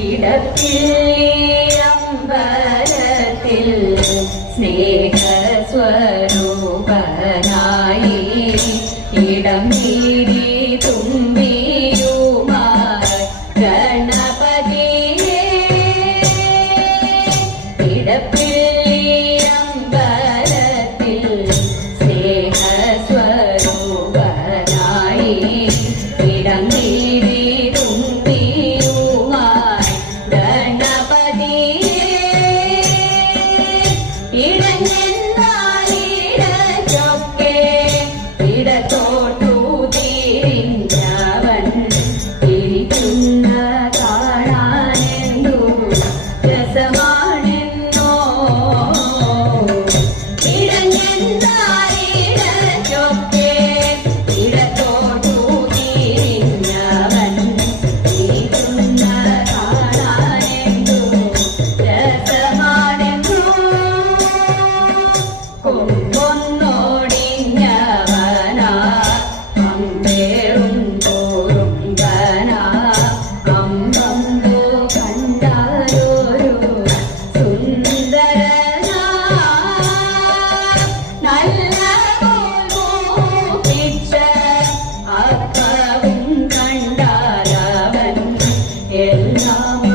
ഇടത്തിൽ അമ്പലത്തിൽ സ്നേഹസ്വര I'm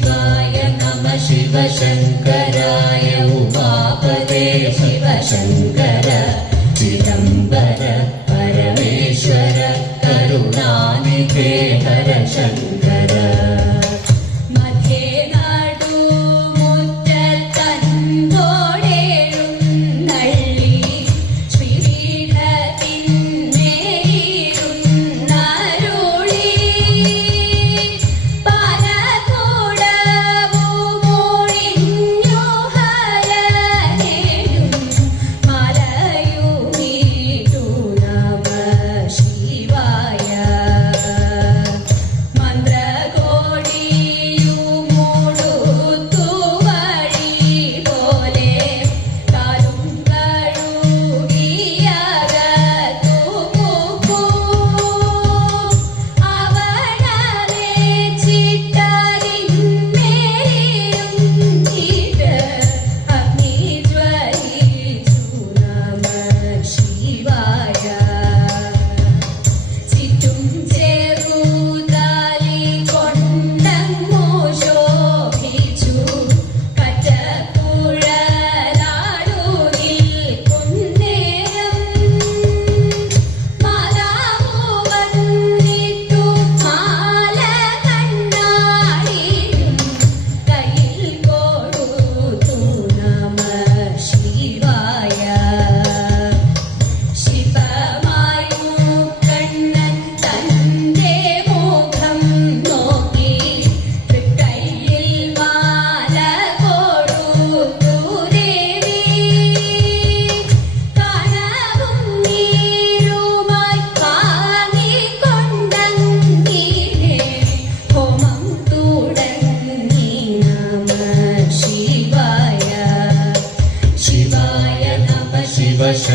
शिवाय नमः शिवशङ्कराय उपापदे शिवशङ्कर चिदम्बर परमेश्वर करुणानिके हर शङ्कर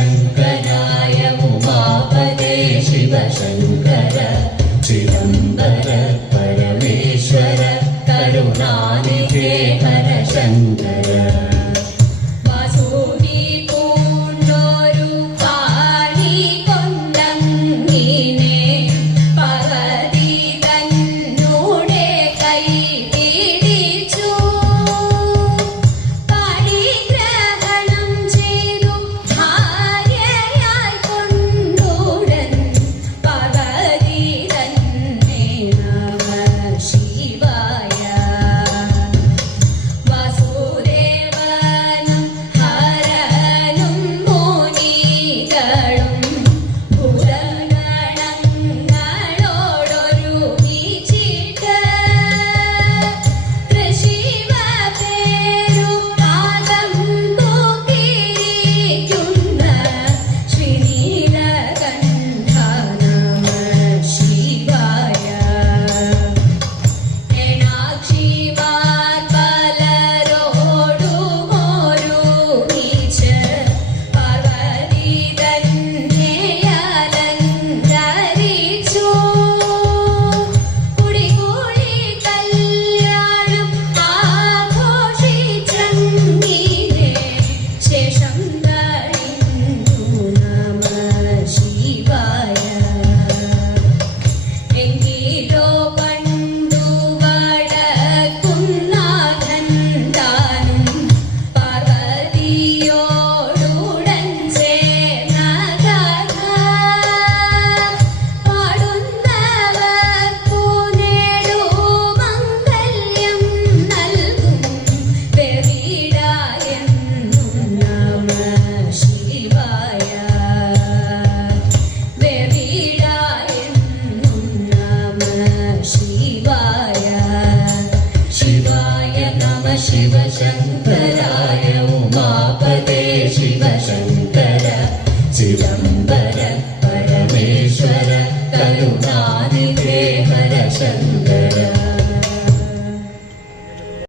यु मा श्रीवसुख चिदम्बर